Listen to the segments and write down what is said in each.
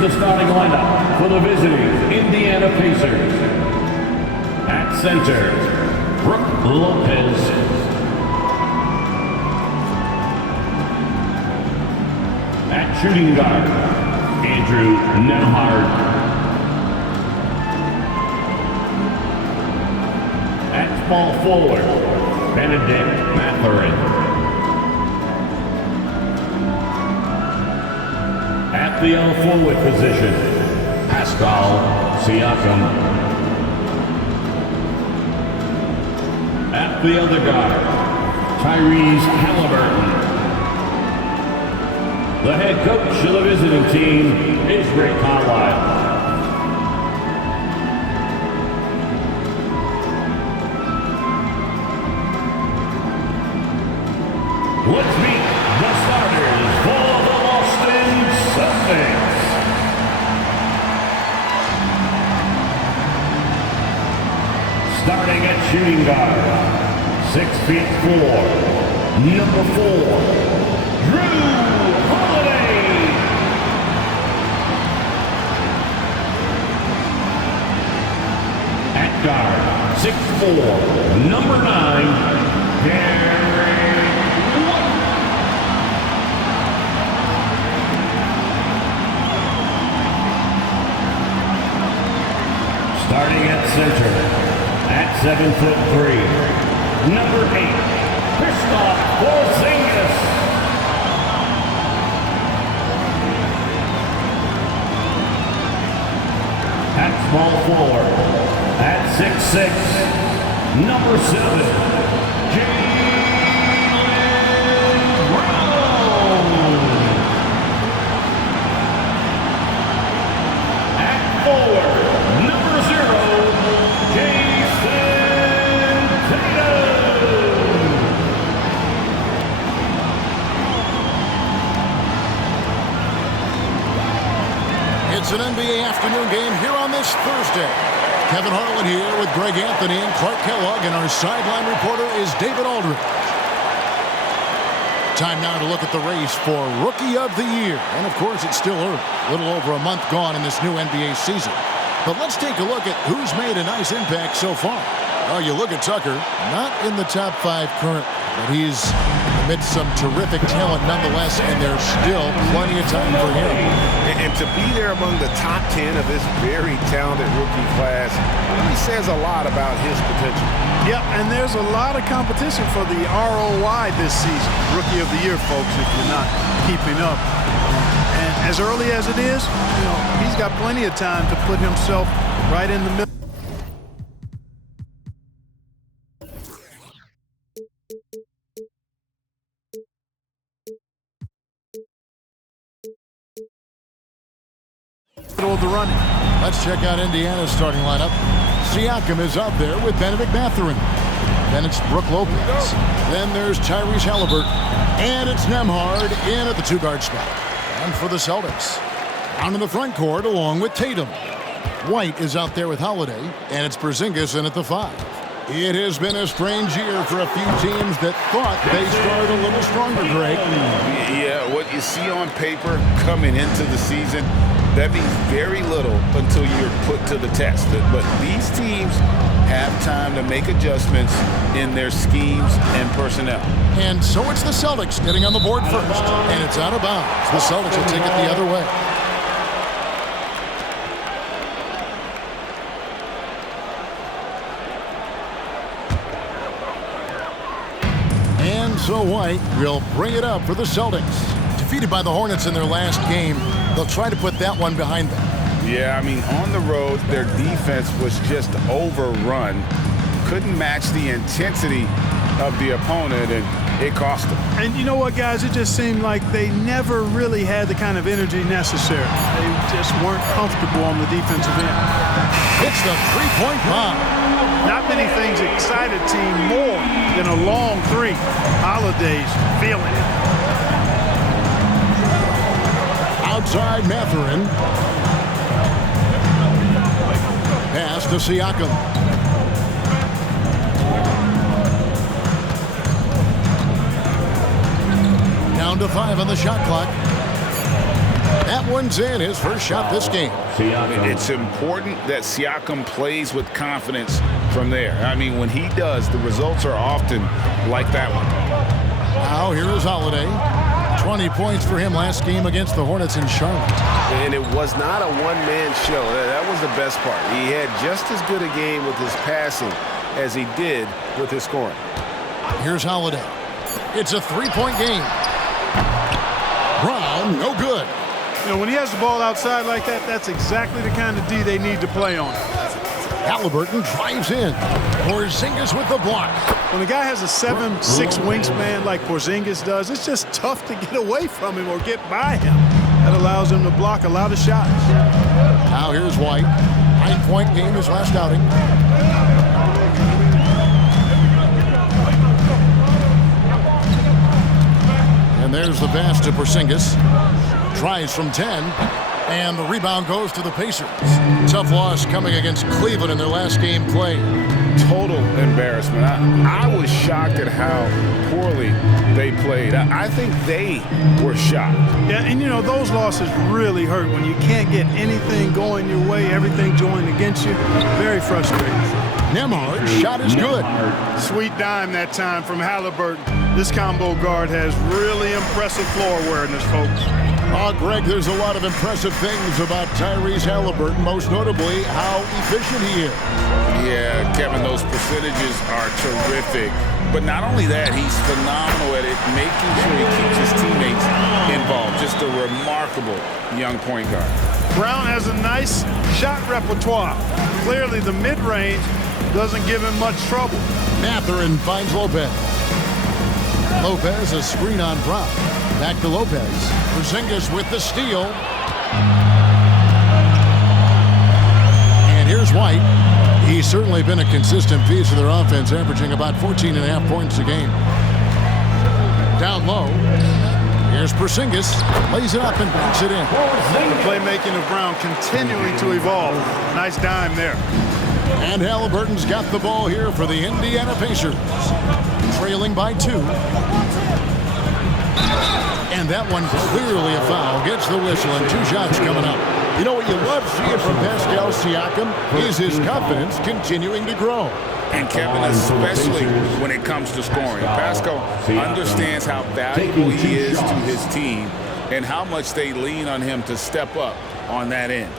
the starting lineup for the visiting Indiana Pacers. At center, Brook Lopez. At shooting guard, Andrew Nembhard. At small forward, Benedict Mathurin. At the forward position, Pascal Siakam. At the other guard, Tyrese Halliburton. The head coach of the visiting team is Rick Carlisle. Let's meet the starters for the Boston Celtics. Starting at shooting guard, 6'4", number 4, Drew Holiday. At guard, 6'4", number 9, Gary. Starting at center, at 7'3", number 8, Kristaps Porzingis. At small forward, at 6'6", number 7, Jaylen Brown. At forward, number 0, Jason Tatum. It's an NBA afternoon game here on this Thursday. Kevin Harlan here with Greg Anthony and Clark Kellogg, and our sideline reporter is David Aldridge. Time now to look at the race for Rookie of the Year. And, of course, it's still early. A little over a month gone in this new NBA season. But let's take a look at who's made a nice impact so far. Well, you look at Tucker, not in the top 5 currently, but he's amidst some terrific talent nonetheless, and there's still plenty of time for him. And to be there among the top 10 of this very talented rookie class really says a lot about his potential. Yep, and there's a lot of competition for the ROI this season. Rookie of the Year, folks, if you're not keeping up. And as early as it is, you know, he's got plenty of time to put himself right in the middle. Of the running. Let's check out Indiana's starting lineup. Siakam is out there with Benedict Mathurin. Then it's Brook Lopez. Then there's Tyrese Halliburton. And it's Nembhard in at the 2-guard spot. And for the Celtics, down in the front court along with Tatum. White is out there with Holiday. And it's Porzingis in at the 5. It has been a strange year for a few teams that thought they started a little stronger, Greg. Yeah, what you see on paper coming into the season, that means very little until you're put to the test. But these teams have time to make adjustments in their schemes and personnel. And so it's the Celtics getting on the board first. And it's out of bounds. The Celtics will take it the other way. And so White will bring it up for the Celtics. Defeated by the Hornets in their last game, they'll try to put that one behind them. Yeah, I mean, on the road, their defense was just overrun. Couldn't match the intensity of the opponent, and it cost them. And you know what, guys? It just seemed like they never really had the kind of energy necessary. They just weren't comfortable on the defensive end. It's the three-point bomb. Not many things excite a team more than a long three. Holiday's feeling it. Outside Mathurin. Pass to Siakam. Down to 5 on the shot clock. That one's in, his first shot this game. It's important that Siakam plays with confidence from there. I mean, when he does, the results are often like that one. Now here is Holiday. 20 points for him last game against the Hornets in Charlotte. And it was not a one-man show. That was the best part. He had just as good a game with his passing as he did with his scoring. Here's Holiday. It's a three-point game. Brown, no good. You know, when he has the ball outside like that, that's exactly the kind of D they need to play on. Halliburton drives in. Porzingis with the block. When a guy has a 7'6" wingspan like Porzingis does, it's just tough to get away from him or get by him. That allows him to block a lot of shots. Now here's White. 9-point game his last outing. And there's the pass to Porzingis. Tries from 10. And the rebound goes to the Pacers. Tough loss coming against Cleveland in their last game played. Total embarrassment. I was shocked at how poorly they played. I think they were shocked. Yeah, and you know, those losses really hurt when you can't get anything going your way, everything going against you. Very frustrating. Nembhard's shot is good. Sweet dime that time from Halliburton. This combo guard has really impressive floor awareness, folks. Oh, Greg, there's a lot of impressive things about Tyrese Halliburton, most notably how efficient he is. Yeah, Kevin, those percentages are terrific. But not only that, he's phenomenal at it, making sure he keeps his teammates involved. Just a remarkable young point guard. Brown has a nice shot repertoire. Clearly, the mid-range doesn't give him much trouble. Mathurin finds Lopez. Lopez, a screen on Brown. Back to Lopez. Porzingis with the steal. And here's White. He's certainly been a consistent piece of their offense, averaging about 14.5 points a game. Down low. Here's Porzingis. Lays it up and banks it in. The playmaking of Brown continuing to evolve. Nice dime there. And Halliburton's got the ball here for the Indiana Pacers. Trailing by 2. And that one clearly a foul. Gets the whistle and 2 shots coming up. You know what you love seeing from Pascal Siakam is his confidence continuing to grow. And Kevin, especially when it comes to scoring. Pascal understands how valuable he is to his team and how much they lean on him to step up on that end.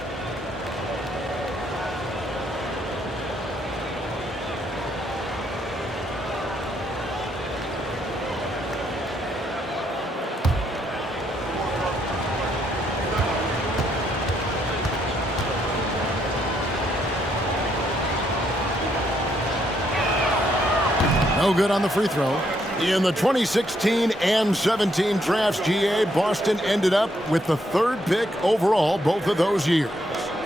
No good on the free throw. In the 2016 and 17 drafts, GA, Boston ended up with the 3rd pick overall both of those years.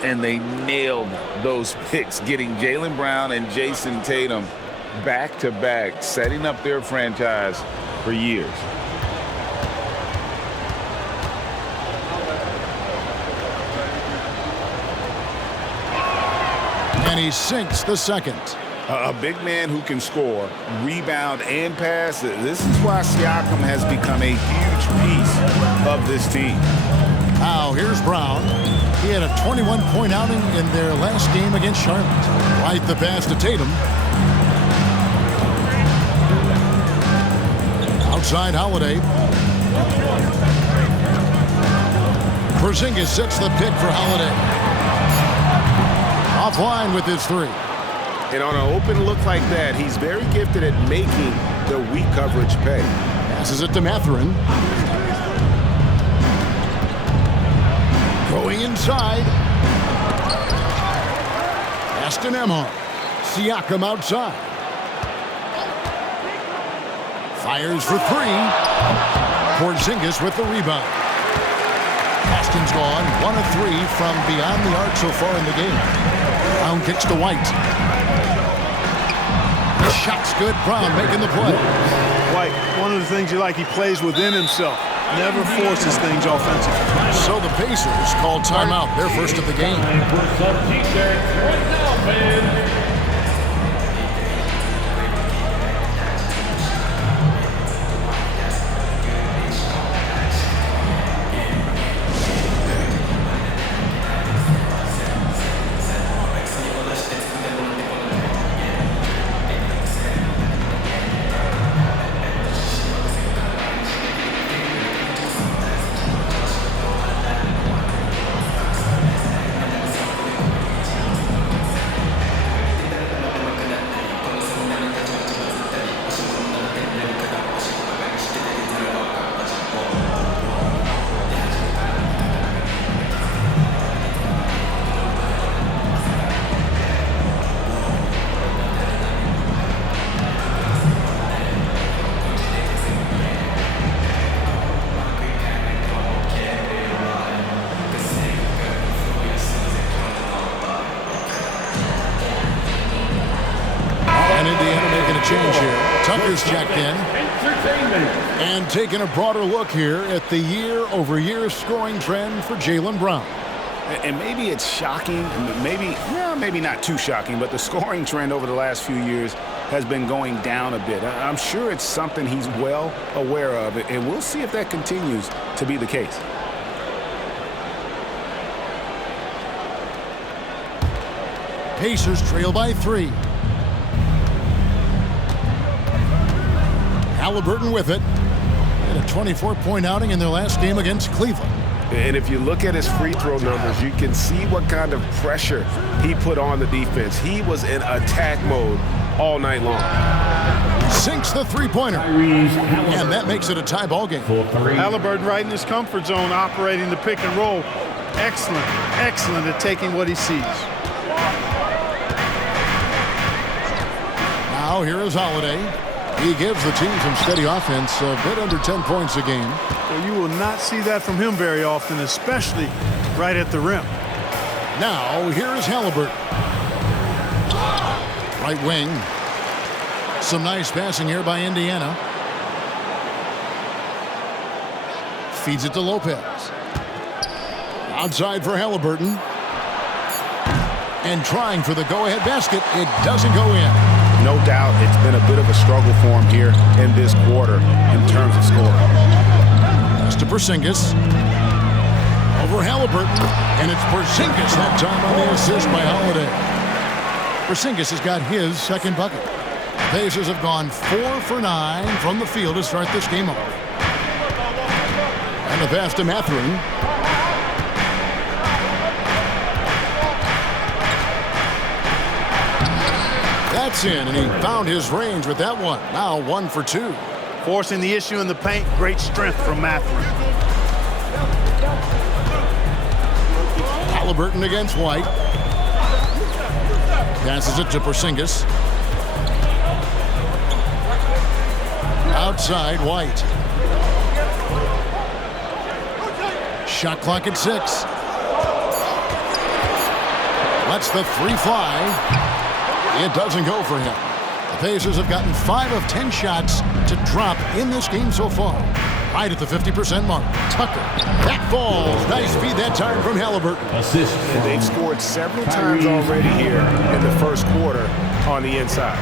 And they nailed those picks, getting Jaylen Brown and Jason Tatum back-to-back, setting up their franchise for years. And he sinks the second. A big man who can score, rebound, and pass. This is why Siakam has become a huge piece of this team. Now, here's Brown. He had a 21-point outing in their last game against Charlotte. Right the pass to Tatum. Outside Holiday. Porzingis sets the pick for Holiday. Offline with his 3. And on an open look like that, he's very gifted at making the weak coverage pay. Passes it to Mathurin. Going inside. Pass to Nembhard. Siakam outside. Fires for 3. Porzingis with the rebound. Boston's gone 1 of 3 from beyond the arc so far in the game. Brown kicks to White. The shot's good. Brown making the play. White, one of the things you like, he plays within himself. Never forces things offensively. So the Pacers call timeout. Their first of the game. change here. Tucker's checked in. Entertainment. And taking a broader look here at the year-over-year scoring trend for Jaylen Brown. And maybe it's shocking, maybe not too shocking, but the scoring trend over the last few years has been going down a bit. I'm sure it's something he's well aware of, and we'll see if that continues to be the case. Pacers trail by 3. Halliburton with it. Had a 24-point outing in their last game against Cleveland. And if you look at his free throw numbers, you can see what kind of pressure he put on the defense. He was in attack mode all night long. Sinks the three-pointer. And that makes it a tie ball game. Halliburton right in his comfort zone, operating the pick and roll. Excellent at taking what he sees. Now here is Holiday. He gives the team some steady offense, a bit under 10 points a game. Well, you will not see that from him very often, especially right at the rim. Now here is Halliburton. Right wing. Some nice passing here by Indiana. Feeds it to Lopez. Outside for Halliburton. And trying for the go-ahead basket. It doesn't go in. No doubt it's been a bit of a struggle for him here in this quarter in terms of scoring. Pass to Porzingis. Over Halliburton. And it's Porzingis that time on the assist by Holiday. Porzingis has got his second bucket. The Pacers have gone 4 for 9 from the field to start this game off. And the pass to Mathurin. That's in, and he found his range with that one. Now 1 for 2. Forcing the issue in the paint. Great strength from Mathurin. Halliburton against White. Passes it to Porzingis. Outside, White. Shot clock at 6. Lets the 3 fly. It doesn't go for him. The Pacers have gotten 5 of 10 shots to drop in this game so far. Right at the 50% mark. Tucker. That falls. Nice feed that time from Halliburton. Assist. And they've scored several times already here in the first quarter on the inside.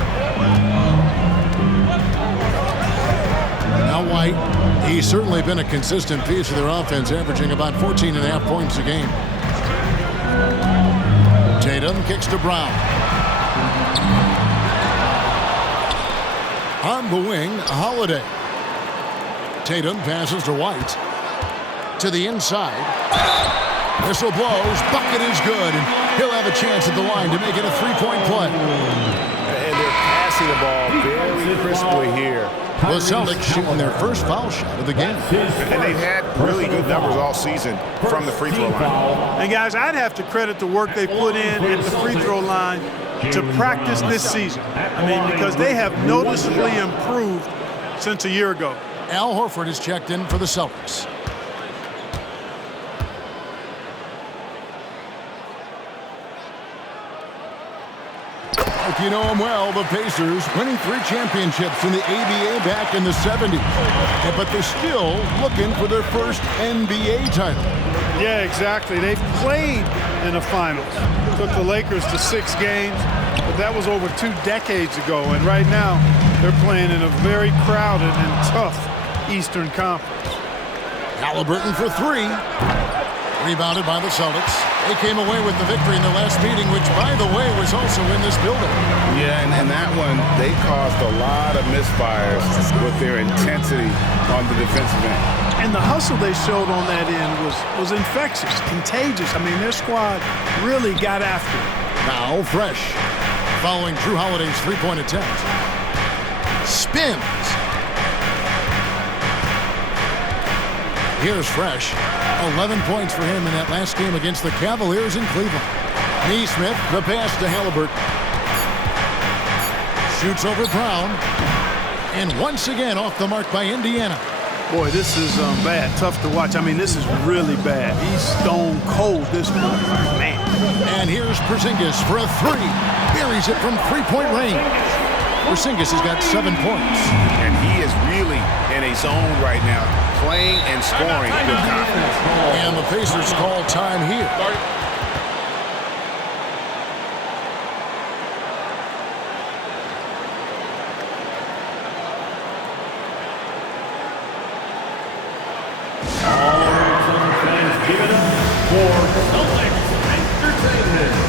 Now White. He's certainly been a consistent piece of their offense, averaging about 14.5 points a game. Tatum kicks to Brown. On the wing, Holiday. Tatum passes to White. To the inside. Whistle blows. Bucket is good. And he'll have a chance at the line to make it a 3-point play. And they're passing the ball very crisply here. The Celtics shooting their first foul shot of the game. And they've had really good numbers all season from the free throw line. And guys, I'd have to credit the work they put in at the free throw line to practice this season. I mean, because they have noticeably improved since a year ago. Al Horford is checked in for the Celtics. If you know them well, the Pacers winning 3 championships in the ABA back in the 70s. But they're still looking for their first NBA title. Yeah, exactly. They've played in the finals. Took the Lakers to 6 games, but that was over 2 decades ago. And right now, they're playing in a very crowded and tough Eastern Conference. Halliburton for 3. Rebounded by the Celtics. They came away with the victory in their last meeting, which, by the way, was also in this building. Yeah, and that one, they caused a lot of misfires with their intensity on the defensive end. And the hustle they showed on that end was infectious, contagious. I mean, their squad really got after it. Now Fresh, following Drew Holiday's 3-point attempt. Spins. Here's Fresh. 11 points for him in that last game against the Cavaliers in Cleveland. Neesmith, the pass to Halliburton. Shoots over Brown. And once again off the mark by Indiana. Boy, this is bad. Tough to watch. I mean, this is really bad. He's stone cold this point. Man. And here's Porzingis for a 3. Buries it from 3-point range. Porzingis has got 7 points. And he is really in a zone right now, playing and scoring with confidence. And the Pacers call time here. Give it up for Celtics Entertainment.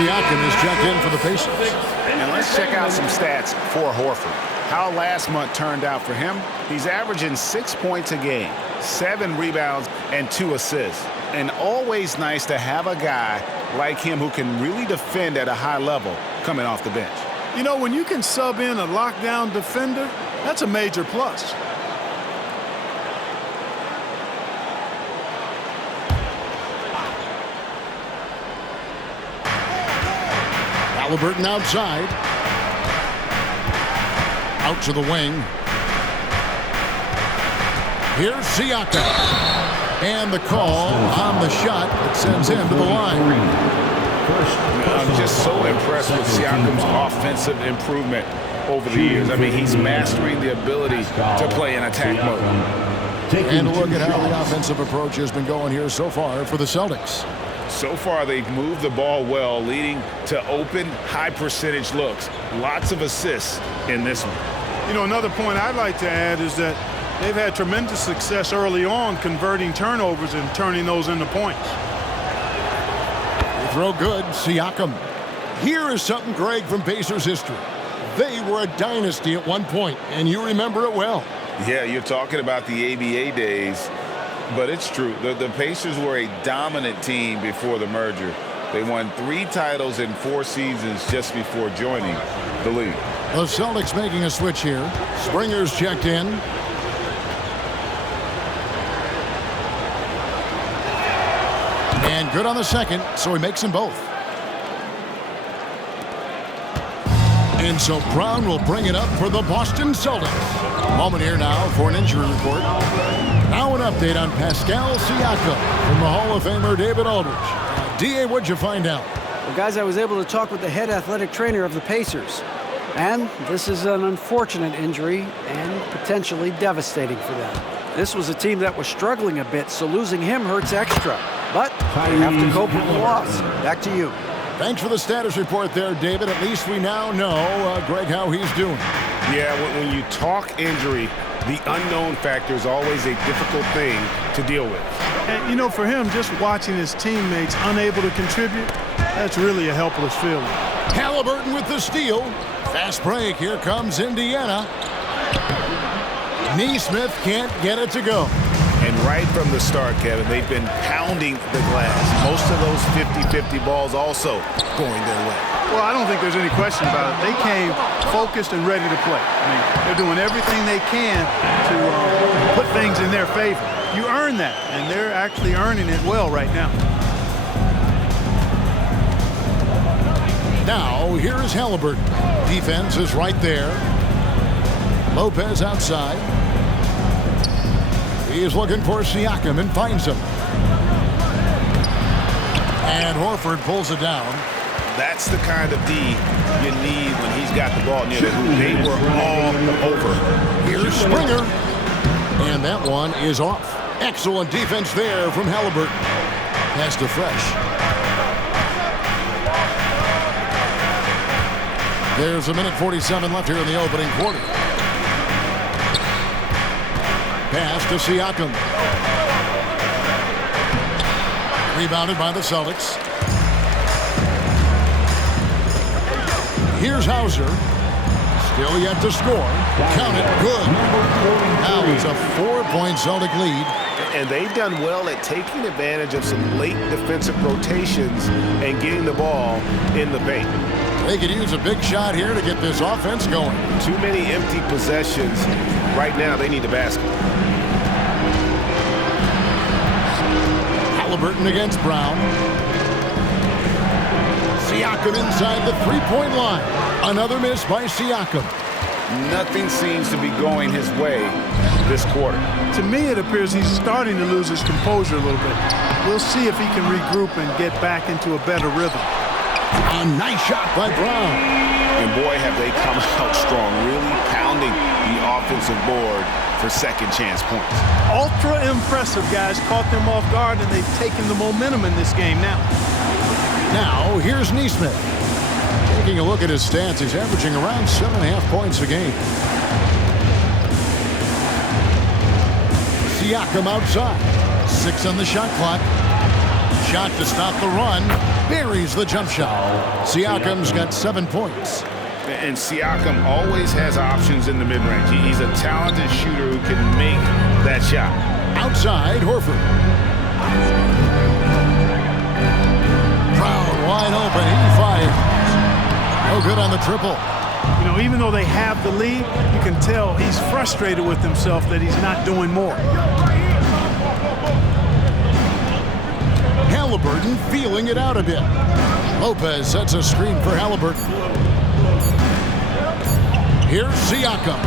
Siakam is checked in for the Pacers. And let's check out some stats for Horford. How last month turned out for him. He's averaging 6 points a game, 7 rebounds, and 2 assists. And always nice to have a guy like him who can really defend at a high level coming off the bench. You know, when you can sub in a lockdown defender, that's a major plus. Halliburton outside. Out to the wing. Here's Siakam. And the call on the shot that sends him to the line. I'm just so impressed with Siakam's offensive improvement over the years. I mean, he's mastering the ability to play in attack mode. And a look at how the offensive approach has been going here so far for the Celtics. So far, they've moved the ball well, leading to open, high-percentage looks. Lots of assists in this one. You know, another point I'd like to add is that they've had tremendous success early on converting turnovers and turning those into points. Throw good, Siakam. Here is something, Greg, from Pacers history. They were a dynasty at one point, and you remember it well. Yeah, you're talking about the ABA days, but it's true. The Pacers were a dominant team before the merger. They won 3 titles in 4 seasons just before joining the league. The Celtics making a switch here. Springer's checked in. And good on the second, so he makes them both. And so Brown will bring it up for the Boston Celtics. Moment here now for an injury report. Now an update on Pascal Siakam from the Hall of Famer David Aldridge. D.A., what'd you find out? Well, guys, I was able to talk with the head athletic trainer of the Pacers. And this is an unfortunate injury and potentially devastating for them. This was a team that was struggling a bit, so losing him hurts extra. But they have to cope with the loss. Back to you. Thanks for the status report there, David. At least we now know, Greg, how he's doing. Yeah, when you talk injury, the unknown factor is always a difficult thing to deal with. And, you know, for him, just watching his teammates unable to contribute, that's really a helpless feeling. Halliburton with the steal. Fast break. Here comes Indiana. Neesmith can't get it to go. And right from the start, Kevin, they've been pounding the glass. Most of those 50-50 balls also going their way. Well, I don't think there's any question about it. They came focused and ready to play. I mean, they're doing everything they can to put things in their favor. You earn that, and they're actually earning it well right now. Now, here is Halliburton. Defense is right there. Lopez outside. He is looking for Siakam and finds him. And Horford pulls it down. That's the kind of D you need when he's got the ball near the hoop. They were all over. Here's Springer. And that one is off. Excellent defense there from Halliburton. Pass to Fresh. There's a minute 47 left here in the opening quarter. Pass to Siakam. Rebounded by the Celtics. Here's Hauser. Still yet to score. Count it. Good. Now it's a 4-point Celtic lead. And they've done well at taking advantage of some late defensive rotations and getting the ball in the paint. They could use a big shot here to get this offense going. Too many empty possessions. Right now, they need a basket. Halliburton against Brown. Siakam inside the three-point line. Another miss by Siakam. Nothing seems to be going his way this quarter. To me, it appears he's starting to lose his composure a little bit. We'll see if he can regroup and get back into a better rhythm. A nice shot by Brown. And boy, have they come out strong, really pounding the offensive board for second chance points. Ultra impressive, guys. Caught them off guard, and they've taken the momentum in this game now. Now, here's Neesmith. Taking a look at his stats, he's averaging around 7.5 points a game. Siakam outside. 6 on the shot clock. Shot to stop the run. Buries the jump shot. Siakam's got 7 points. And Siakam always has options in the mid-range. He's a talented shooter who can make that shot. Outside, Horford. Brown wide open. He fires. No good on the triple. You know, even though they have the lead, you can tell he's frustrated with himself that he's not doing more. Halliburton feeling it out a bit. Lopez sets a screen for Halliburton. Here's Siakam.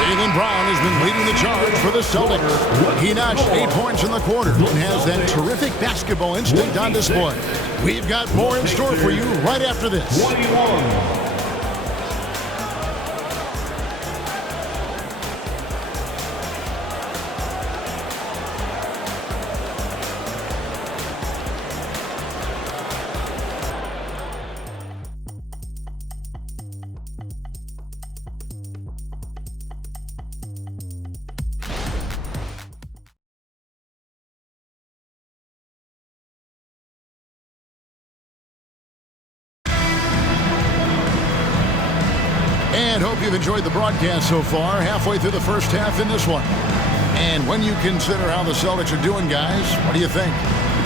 Jaylen Brown has been leading the charge for the Celtics. He notched 8 points in the quarter and has that terrific basketball instinct on display. We've got more in store for you right after this. 21. And hope you've enjoyed the broadcast so far. Halfway through the first half in this one. And when you consider how the Celtics are doing, guys, what do you think?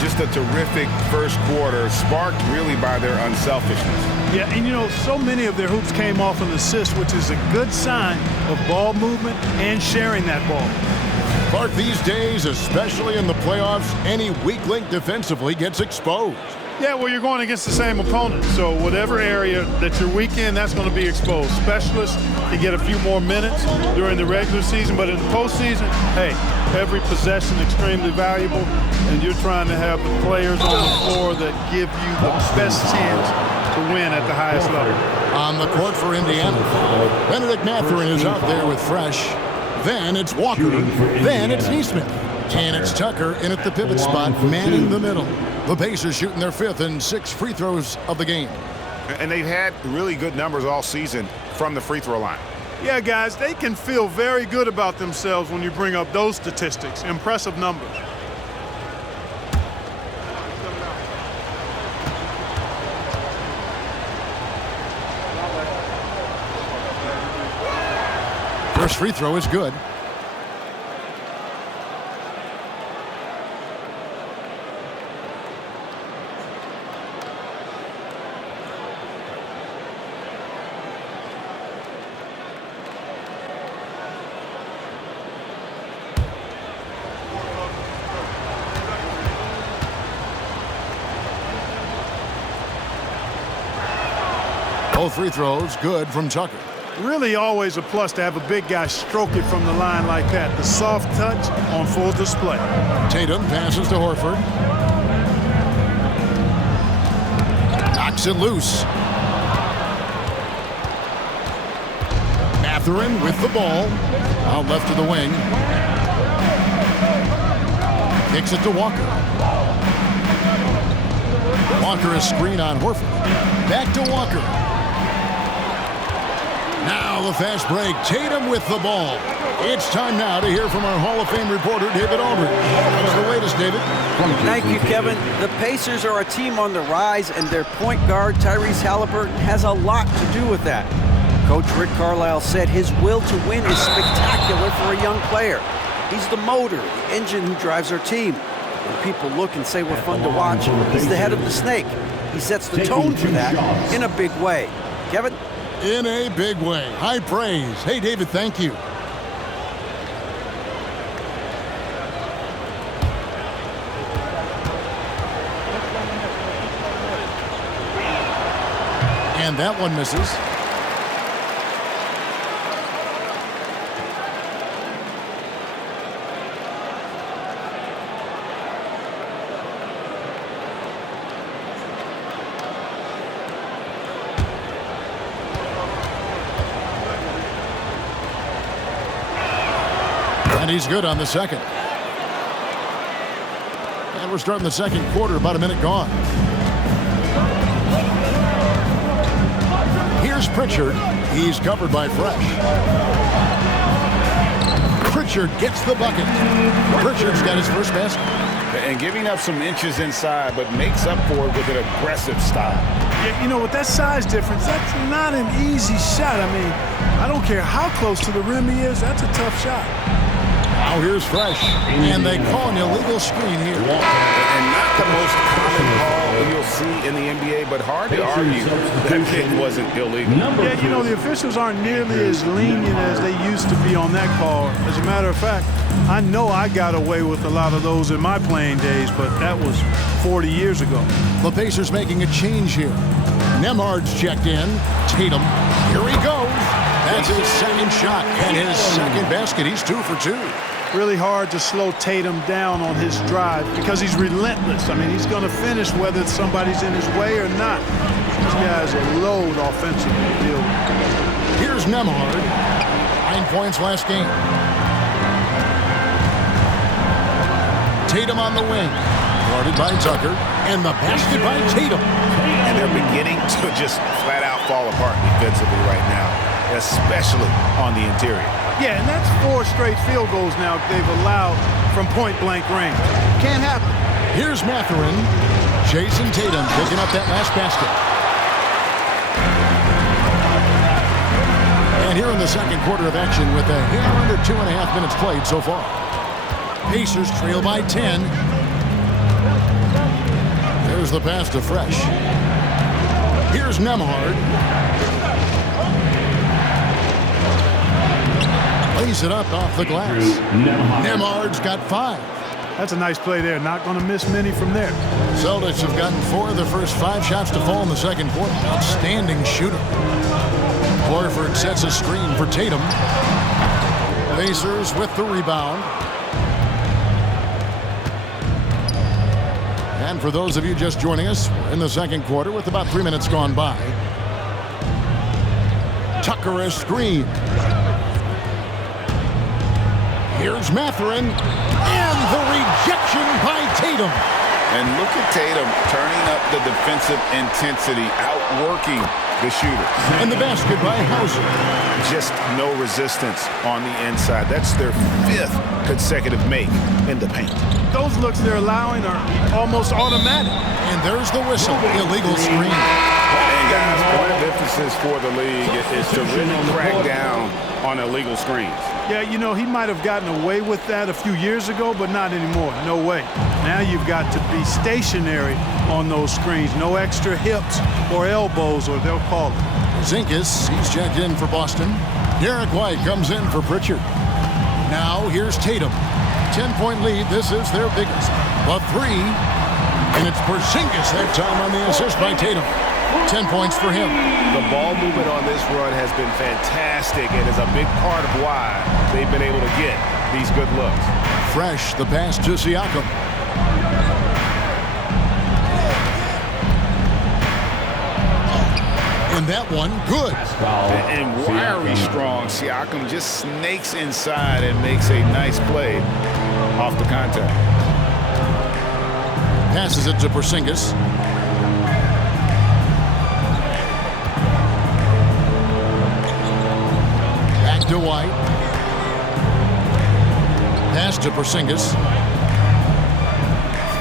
Just a terrific first quarter, sparked really by their unselfishness. Yeah, and you know, so many of their hoops came off an assist, which is a good sign of ball movement and sharing that ball. Clark, these days, especially in the playoffs, any weak link defensively gets exposed. Yeah, well, you're going against the same opponent, so whatever area that you're weak in, that's going to be exposed. Specialists can get a few more minutes during the regular season, but in the postseason, hey, every possession extremely valuable, and you're trying to have the players on the floor that give you the best chance to win at the highest level. On the court for Indiana, Benedict Mathurin is out there with Fresh. Then it's Walker. Then it's Neesmith. And it's Tucker in at the pivot spot, manning the middle. The Pacers shooting their 5th and 6th free throws of the game. And they've had really good numbers all season from the free throw line. Yeah, guys, they can feel very good about themselves when you bring up those statistics. Impressive numbers. First free throw is good. Both free throws good from Tucker. Really always a plus to have a big guy stroke it from the line like that. The soft touch on full display. Tatum passes to Horford. Knocks it loose. Mathurin with the ball. Out left to the wing. Kicks it to Walker. Walker is screen on Horford. Back to Walker. Now the fast break. Tatum with the ball. It's time now to hear from our Hall of Fame reporter, David Aldridge. What's the latest, David? Thank you, Kevin. The Pacers are a team on the rise, and their point guard, Tyrese Halliburton, has a lot to do with that. Coach Rick Carlisle said his will to win is spectacular for a young player. He's the motor, the engine who drives our team. When people look and say we're fun to watch, he's the head of the snake. He sets the tone for that in a big way. Kevin? In a big way. High praise. Hey, David, thank you. And that one misses. And he's good on the second. And we're starting the second quarter, about a minute gone. Here's Pritchard. He's covered by Fresh. Pritchard gets the bucket. Pritchard's got his first basket. And giving up some inches inside, but makes up for it with an aggressive style. Yeah, you know, with that size difference, that's not an easy shot. I mean, I don't care how close to the rim he is, that's a tough shot. Now here's Fresh. And they call an illegal screen here. And not the most common call you'll see in the NBA, but hard to argue that kick wasn't illegal. Yeah, you know, the officials aren't nearly as lenient as they used to be on that call. As a matter of fact, I know I got away with a lot of those in my playing days, but that was 40 years ago. The Pacers making a change here. Nembhard's checked in. Tatum, here he goes. That's his second shot and his second basket. He's 2 for 2. Really hard to slow Tatum down on his drive because he's relentless. I mean, he's going to finish whether somebody's in his way or not. This guy's a load offensively to deal with. Here's Nembhard. 9 points last game. Tatum on the wing. Guarded by Tucker. And the basket by Tatum. And they're beginning to just flat out fall apart defensively right now, especially on the interior. Yeah, and that's 4 straight field goals now they've allowed from point-blank range. Can't happen. Here's Mathurin. Jason Tatum picking up that last basket. And here in the second quarter of action with a hair under 2.5 minutes played so far. Pacers trail by 10. There's the pass to Fresh. Here's Nembhard. Lays it up off the glass. Nembhard's got 5. That's a nice play there. Not going to miss many from there. Celtics have gotten 4 of the first 5 shots to fall in the second quarter. Outstanding shooter. Horford sets a screen for Tatum. Pacers with the rebound. And for those of you just joining us, we're in the second quarter with about 3 minutes gone by. Tucker a screen. Here's Mathurin, and the rejection by Tatum. And look at Tatum turning up the defensive intensity, outworking the shooter. And the basket by Hauser. Just no resistance on the inside. That's their 5th consecutive make in the paint. Those looks they're allowing are almost automatic. And there's the whistle. Illegal screen. And guys, point of emphasis for the league is to really crack down on illegal screens. Yeah, you know, he might have gotten away with that a few years ago, but not anymore. No way. Now you've got to be stationary on those screens. No extra hips or elbows, or they'll call it. Zinkas, he's checked in for Boston. Derek White comes in for Pritchard. Now here's Tatum. 10-point lead. This is their biggest. A 3. And it's Porzingis that time on the assist by Tatum. 10 points for him. The ball movement on this run has been fantastic and is a big part of why they've been able to get these good looks. Fresh, the pass to Siakam. And that one, good. And wiry strong. Siakam just snakes inside and makes a nice play off the contact. Passes it to Porzingis. Back to White. Pass to Porzingis.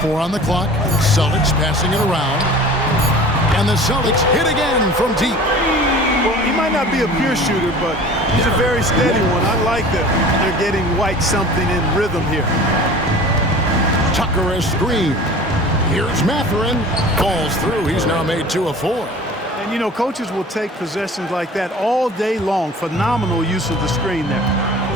4 on the clock. Celtics passing it around. And the Celtics hit again from deep. Well, he might not be a pure shooter, but he's a very steady one. I like that they're getting White something in rhythm here. Tucker has screen. Here's Mathurin. Falls through. He's now made 2 of 4. And, you know, coaches will take possessions like that all day long. Phenomenal use of the screen there.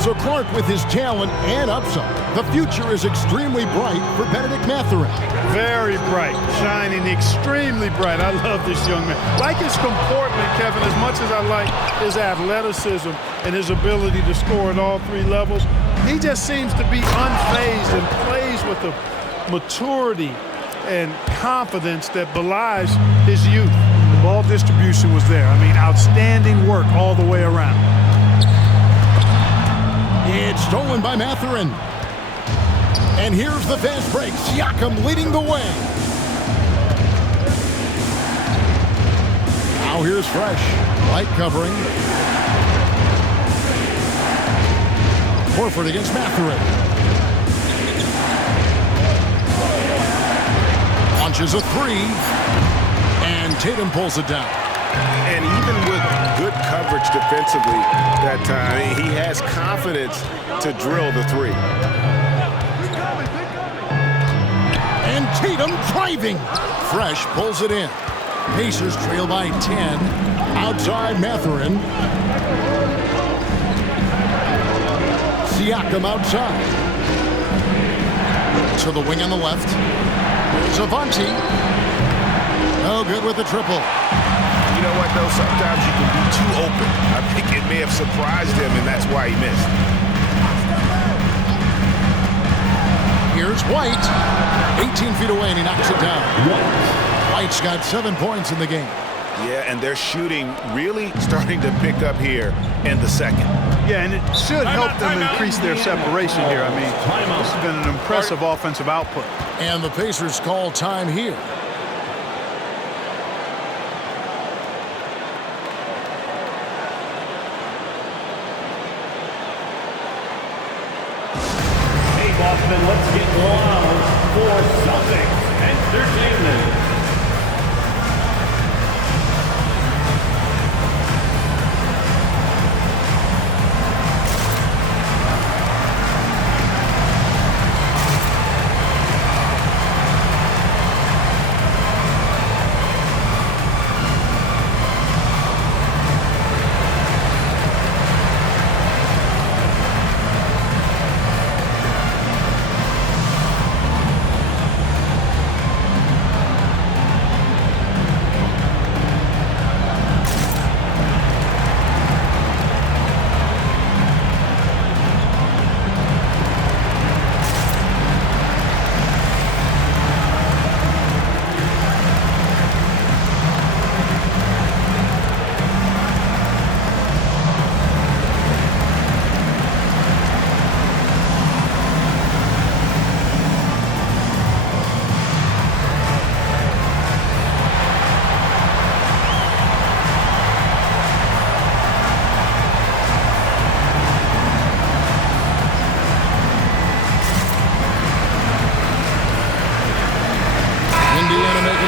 So Clark, with his talent and upside, the future is extremely bright for Benedict Mathurin. Very bright, shining extremely bright. I love this young man. Like his comportment, Kevin, as much as I like his athleticism and his ability to score at all 3 levels, he just seems to be unfazed and plays with a maturity and confidence that belies his youth. The ball distribution was there. I mean, outstanding work all the way around. It's stolen by Mathurin. And here's the fast break. Siakam leading the way. Now here's Fresh. Light covering. Horford against Mathurin. Launches a 3. And Tatum pulls it down. And even with good coverage defensively that time, he has confidence to drill the 3. And Tatum driving. Fresh pulls it in. Pacers trail by 10. Outside Mathurin. Siakam outside. To the wing on the left. There's Avanti. No good with the triple. You know what, though? Sometimes you can be too open. I think it may have surprised him, and that's why he missed. Here's White. 18 feet away, and he knocks it down. White's got 7 points in the game. Yeah, and their shooting really starting to pick up here in the second. Yeah, and it should help them increase their separation here. I mean, this has been an impressive offensive output. And the Pacers call time here. Boston, let's get loud for Celtics Entertainment.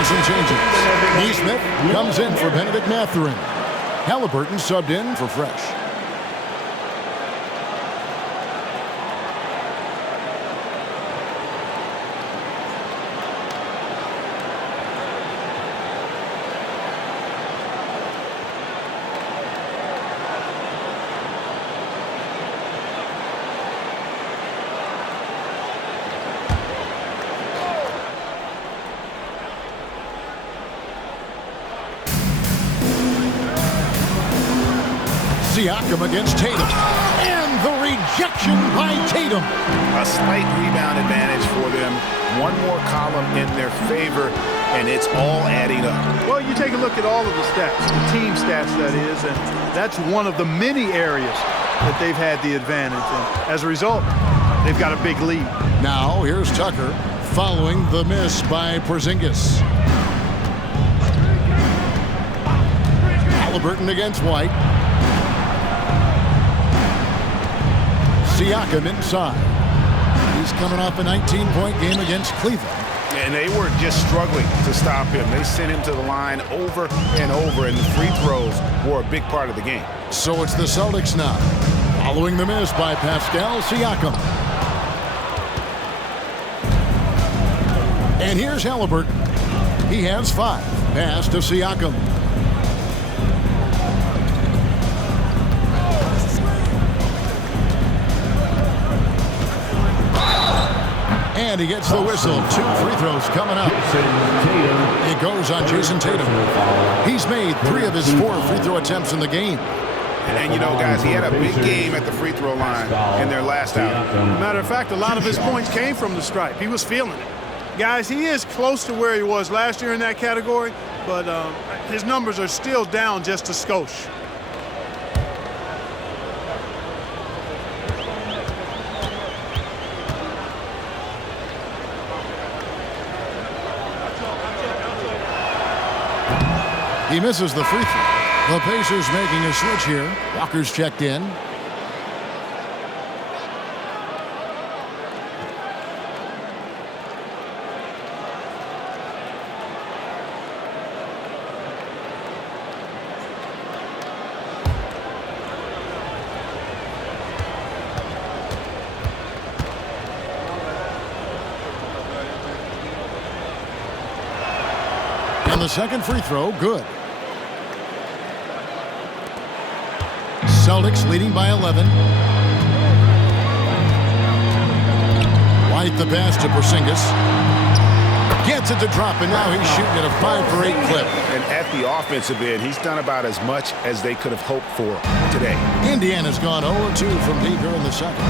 Some changes. Neesmith comes in for Benedict Mathurin. Halliburton subbed in for Fresh. Siakam against Tatum. And the rejection by Tatum. A slight rebound advantage for them. One more column in their favor, and it's all adding up. Well, you take a look at all of the stats, the team stats, that is, and that's one of the many areas that they've had the advantage. And as a result, they've got a big lead. Now, here's Tucker following the miss by Porzingis. Halliburton against White. Siakam inside. He's coming off a 19-point game against Cleveland. And they were just struggling to stop him. They sent him to the line over and over, and the free throws were a big part of the game. So it's the Celtics now, following the miss by Pascal Siakam. And here's Halliburton. He has 5. Pass to Siakam. And he gets the whistle. 2 free throws coming up. It goes on Jason Tatum. He's made 3 of his 4 free throw attempts in the game. And, you know, guys, he had a big game at the free throw line in their last outing. Matter of fact, a lot of his points came from the stripe. He was feeling it. Guys, he is close to where he was last year in that category, but his numbers are still down just a skosh. He misses the free throw. The Pacers making a switch here. Walker's checked in. And the second free throw, good. Celtics leading by 11. White the pass to Porzingis. Gets it to drop, and now he's shooting at a 5-for-8 clip. And at the offensive end, he's done about as much as they could have hoped for today. Indiana's gone 0-2 from deep here in the second.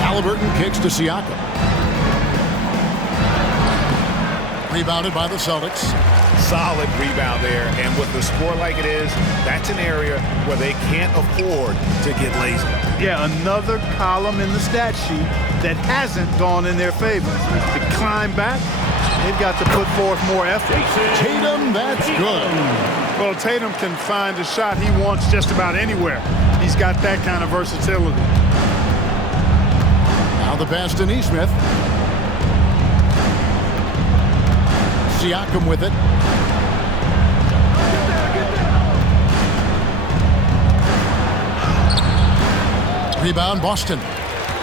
Halliburton kicks to Siakam. Rebounded by the Celtics. Solid rebound there, and with the score like it is, that's an area where they can't afford to get lazy. Yeah, another column in the stat sheet that hasn't gone in their favor. To climb back, they've got to put forth more effort. Tatum, that's good. Well, Tatum can find a shot he wants just about anywhere. He's got that kind of versatility. Now the pass to Nesmith. Siakam with it. Rebound, Boston.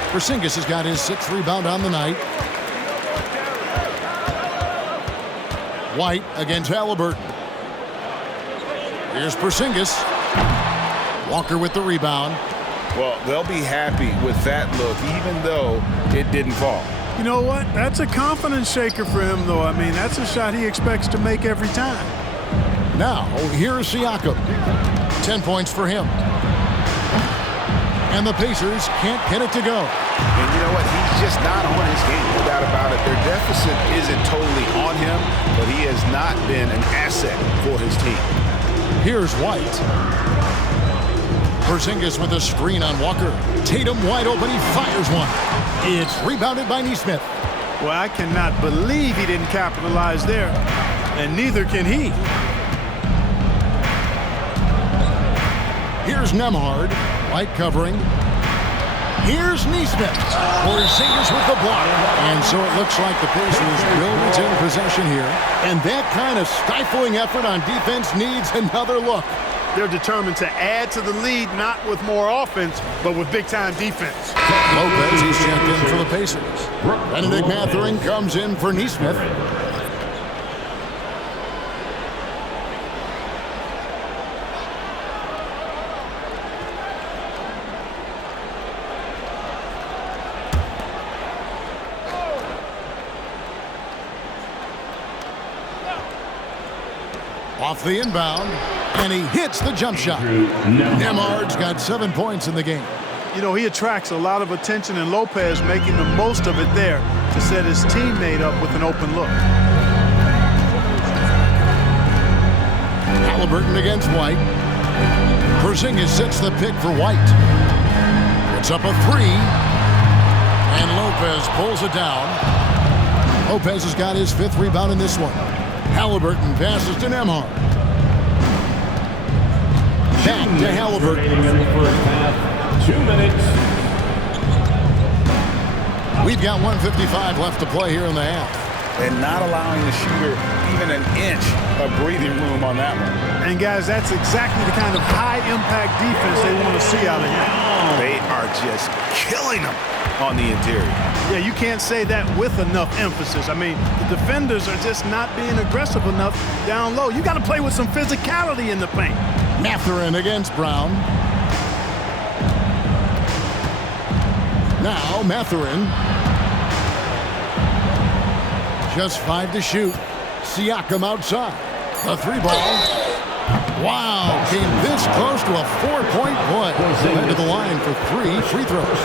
Porzingis has got his 6th rebound on the night. White against Halliburton. Here's Porzingis. Walker with the rebound. Well, they'll be happy with that look, even though it didn't fall. You know what? That's a confidence shaker for him, though. I mean, that's a shot he expects to make every time. Now, here's Siakam. 10 points for him. And the Pacers can't get it to go. And you know what? He's just not on his game, no doubt about it. Their deficit isn't totally on him, but he has not been an asset for his team. Here's White. Porzingis with a screen on Walker. Tatum wide open. He fires one. It's rebounded by Nesmith. Well, I cannot believe he didn't capitalize there, and neither can he. Here's Nembhard. White covering. Here's Nesmith. Porzingis with the block. And so it looks like the Pacers will retain possession here. And that kind of stifling effort on defense needs another look. They're determined to add to the lead, not with more offense, but with big-time defense. Lopez, he's checked in for the Pacers. Benedict Mathurin comes in for Nesmith. Off the inbound, and he hits the jump shot. Nembhard's got 7 points in the game. You know, he attracts a lot of attention, and Lopez making the most of it there to set his teammate up with an open look. Halliburton against White. Porzingis sets the pick for White. It's up a three. And Lopez pulls it down. Lopez has got his 5th rebound in this one. Halliburton passes to Nembhard. Back to Halliburton. In the first half, 2 minutes. We've got 1:55 left to play here in the half. And not allowing the shooter even an inch of breathing room on that one. And, guys, that's exactly the kind of high-impact defense they want to see out of him. They are just killing him on the interior. Yeah, you can't say that with enough emphasis. I mean, the defenders are just not being aggressive enough down low. You got to play with some physicality in the paint. Mathurin against Brown. Now Mathurin. Just 5 to shoot. Siakam outside. A 3-ball. Wow, came this close to a 4-point play. Led to the line for 3 free throws.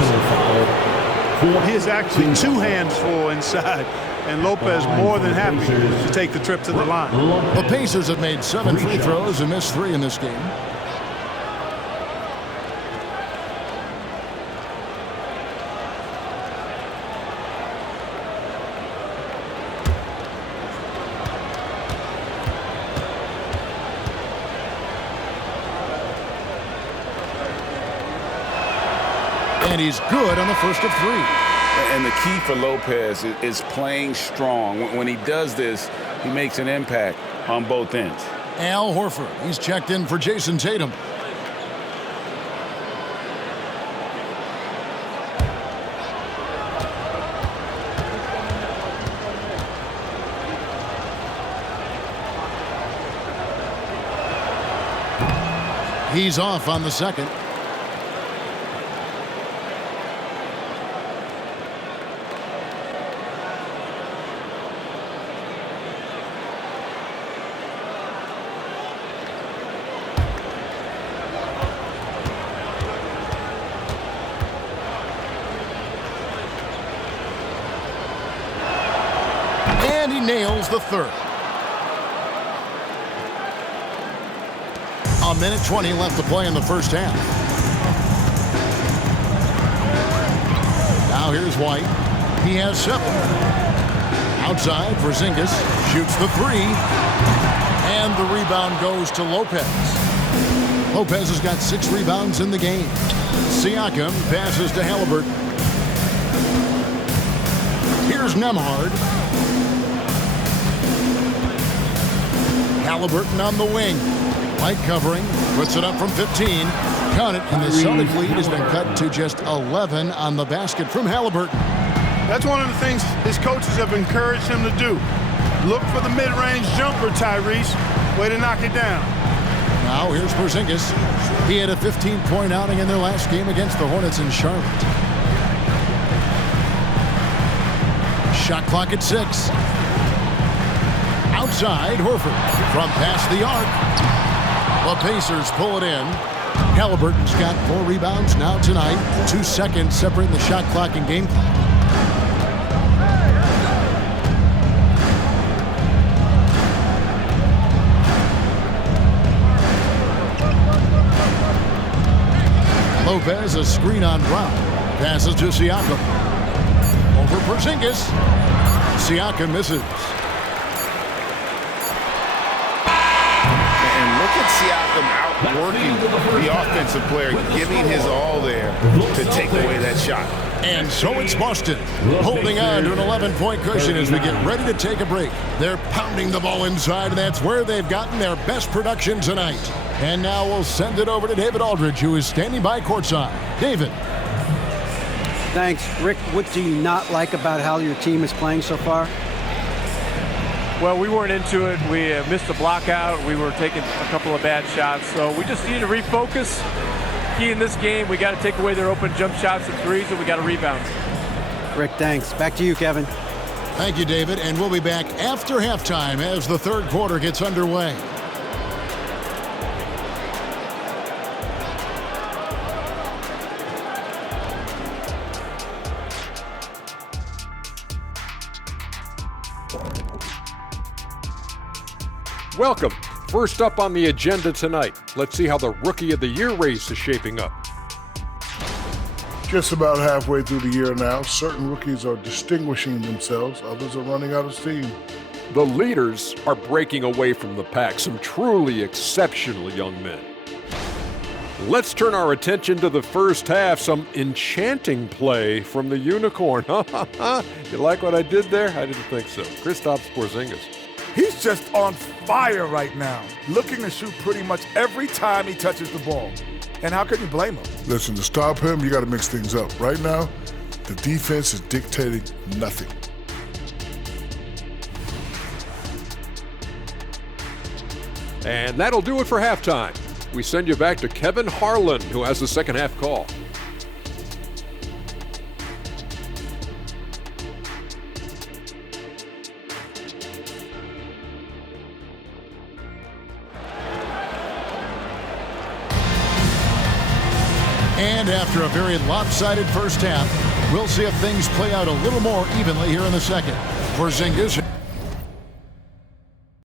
He is actually 2 hands full inside, and Lopez more than happy to take the trip to the line. The Pacers have made 7 free throws and missed 3 in this game. And he's good on the first of 3. And the key for Lopez is playing strong. When he does this, he makes an impact on both ends. Al Horford, he's checked in for Jason Tatum. He's off on the second. And he nails the third. A minute 20 left to play in the first half. Now here's White. He has 7. Outside, Porzingis shoots the 3. And the rebound goes to Lopez. Lopez has got 6 rebounds in the game. Siakam passes to Halliburton. Here's Nembhard. Halliburton on the wing. White covering, puts it up from 15. Count it, and the Celtics lead has been cut to just 11 on the basket from Halliburton. That's one of the things his coaches have encouraged him to do. Look for the mid-range jumper, Tyrese. Way to knock it down. Now here's Porzingis. He had a 15-point outing in their last game against the Hornets in Charlotte. Shot clock at 6. Outside, Horford from past the arc. The Pacers pull it in. Halliburton's got 4 rebounds now tonight. 2 seconds separating the shot clock and game clock. Lopez, a screen on Brown. Passes to Siakam. Over Porzingis. Siakam misses. Siakam outworking the offensive player, giving his all there to take away that shot. And so it's Boston, holding on to an 11-point cushion as we get ready to take a break. They're pounding the ball inside, and that's where they've gotten their best production tonight. And now we'll send it over to David Aldridge, who is standing by courtside. David. Thanks. Rick, what do you not like about how your team is playing so far? Well, we weren't into it. We missed the block out. We were taking a couple of bad shots. So we just need to refocus. Key in this game, we got to take away their open jump shots and threes, and we got to rebound. Rick, thanks. Back to you, Kevin. Thank you, David. And we'll be back after halftime as the third quarter gets underway. Welcome. First up on the agenda tonight, let's see how the Rookie of the Year race is shaping up. Just about halfway through the year now, certain rookies are distinguishing themselves, others are running out of steam. The leaders are breaking away from the pack, some truly exceptional young men. Let's turn our attention to the first half, some enchanting play from the Unicorn. You like what I did there? I didn't think so. Kristaps Porzingis. He's just on fire right now, looking to shoot pretty much every time he touches the ball. And how can you blame him? Listen, to stop him, you got to mix things up. Right now, the defense is dictating nothing. And that'll do it for halftime. We send you back to Kevin Harlan, who has the second half call. And after a very lopsided first half, we'll see if things play out a little more evenly here in the second. Porzingis.